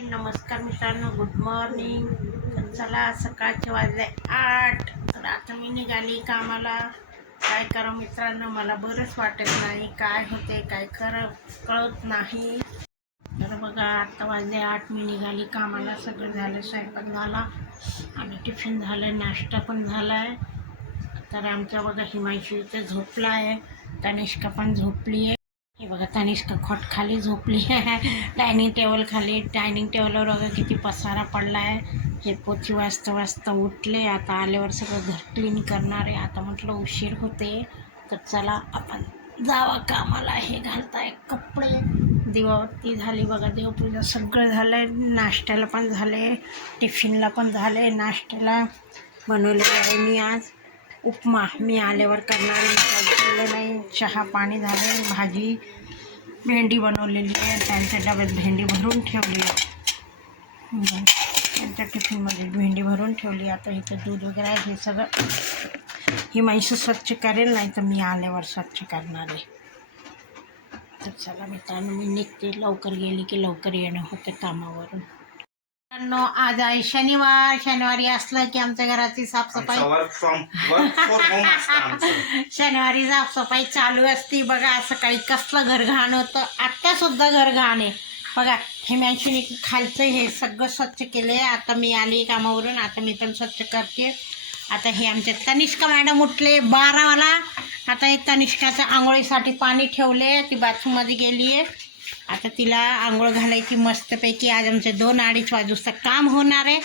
नमस्कार मित्रांनो good morning चला सकाळचे वाजले आठ. तर आता मी निघाली कामाला. काय करा मित्रांनो मला बरंच वाटत नाही काय होते काय कर कळत नाही. तर बघा आता वाजले आठ. मी निघाली कामाला. सगळं झालं स्वयंपाक झाला. आणि टिफिन झालं नाश्ता पण झाला आहे तर आमच्या बघा हिमांशू इथे झोपला आहे तनिष्का पण झोपली आहे हे बघा तनिष्का खोट खाली झोपली आहे. डायनिंग टेबल खाली. डायनिंग टेबलवर बघा किती पसारा पडला आहे हे पोथी वाजता वाजता उठले. आता आल्यावर सगळं घर क्लीन करणार आहे. आता म्हटलं उशीर होते. तर चला आपण जावा कामाला. हे घालताय कपडे. दिवाबत्ती झाली बघा देवपूजा सगळं झालं आहे नाश्त्याला पण झाले टिफिनला पण झाले नाश्त्याला बनवलेलं आहे मी आज. उपमा मी आल्यावर करणार काही केलं नाही. चहा पाणी झाले. भाजी भेंडी बनवलेली आहे. त्यांच्या डब्यात भेंडी भरून ठेवली. आहे त्यांच्या टिफिनमध्ये भेंडी भरून ठेवली. आता इथं दूध वगैरे आहे. हे सगळं ही म्हैस स्वच्छ करेल नाही तर मी आल्यावर स्वच्छ करणार आहे. तर चला मित्रांनो मी निघते. लवकर गेली की लवकर येणं होतं कामावरून. मित्रांनो आज आहे शनिवार. शनिवारी असलं की आमच्या घराची साफसफाई work from work for home असतं आमचं. शनिवारी साफसफाई चालू असती. बघा सकाळी कसलं घर घाण होतं. आत्ता सुद्धा घर घाण आहे. बघा हिमांशूने खालचं हे सगळं स्वच्छ केले आता मी आली कामावरून. आता मी पण स्वच्छ करते. आता हे आमचे तनिष्का मॅडम उठले. बारावाला. आता हे तनिष्काच्या आंघोळीसाठी पाणी ठेवले ती बाथरूममध्ये गेली आहे आता तिला आंघोळ घालायची मस्तपैकी. आज आमचे दोन अडीच वाजूचं काम होणार आहे.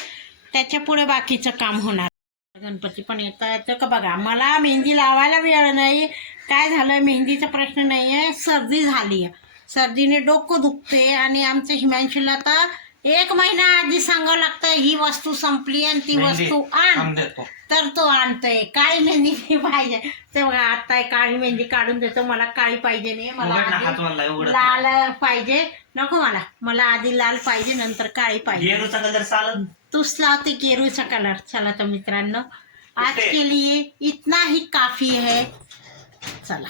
त्याच्या पुढे बाकीचं काम होणार. गणपती पण येत येतं. का बघा मला मेहंदी लावायला वेळ नाही. काय झालं? मेहंदीचा प्रश्न नाही आहे सर्दी झाली आहे सर्दीने डोकं दुखते आणि आमच्या हिमांशूला तर एक महिना आधी सांगावं लागतं ही वस्तू संपली आणि ती मेहंदी वस्तू आण. देतो. तर तो आणतोय. काळी मेहंदी पाहिजे. ते बघा आता काळी मेहंदी काढून देतो. मला काळी पाहिजे नाही. मला उघड ना हात आधी वाला उघडत नाही. लाल पाहिजे. नको मला. मला आधी लाल पाहिजे नंतर काळी पाहिजे. गेरूचा कलर चालत तूच लावते गेरूचा कलर चला तर मित्रांनो आज कुठे? के लिए इतना ही काफी है चला.